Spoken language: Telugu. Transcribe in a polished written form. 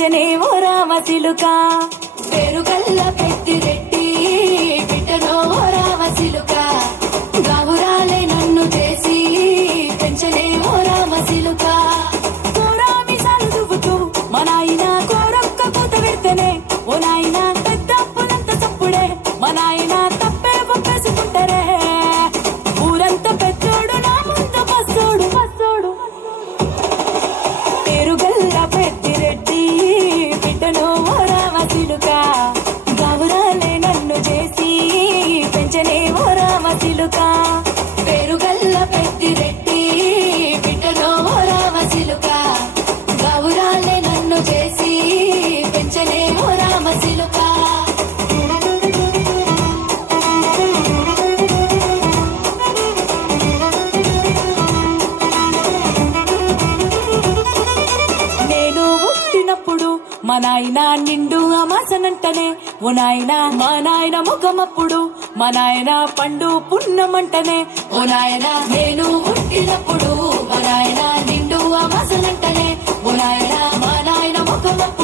పెంచనే ఓ రామచిలుక పేరుగల్ల పెద్దిరెడ్డి బిడ్డనో ఓ రామచిలుక గావురాలే నన్ను చేసి పెంచనే ఓ రామచిలుక కోరామి సలుదువుతూ మా నాయన కోరొక్క కూత పెడితేనే ఓ నాయన పెద్ద అప్పులంత తప్పుడే మా నాయన తప్పే ఒప్పేసుకుంటారే ఊరంతా పెద్దోడు నా ముందు బస్సోడు బస్సోడు పేరుగల్ల పెద్దిరెడ్డి బిడ్డనో ఓ రామచిలుక గావురాలే నన్ను చేసి పెంచనే ఓ రామచిలుక పేరుగల్ల పెద్దిరెడ్డి బిడ్డనో ఓ రామచిలుక గావురాలే నన్ను చేసి పెంచనే ఓ రామచిలుక నేను పుట్టినప్పుడు మా నాయన నిండు అమాసనంటనే ఓ నాయన మా నాయన ముఖమప్పుడు మా నాయన పండు పున్నమంటనే ఓ నాయన నేను పుట్టినప్పుడు మా నాయన నిండు అమాసనంటనే ఓ నాయన మా నాయన ముఖమప్పుడు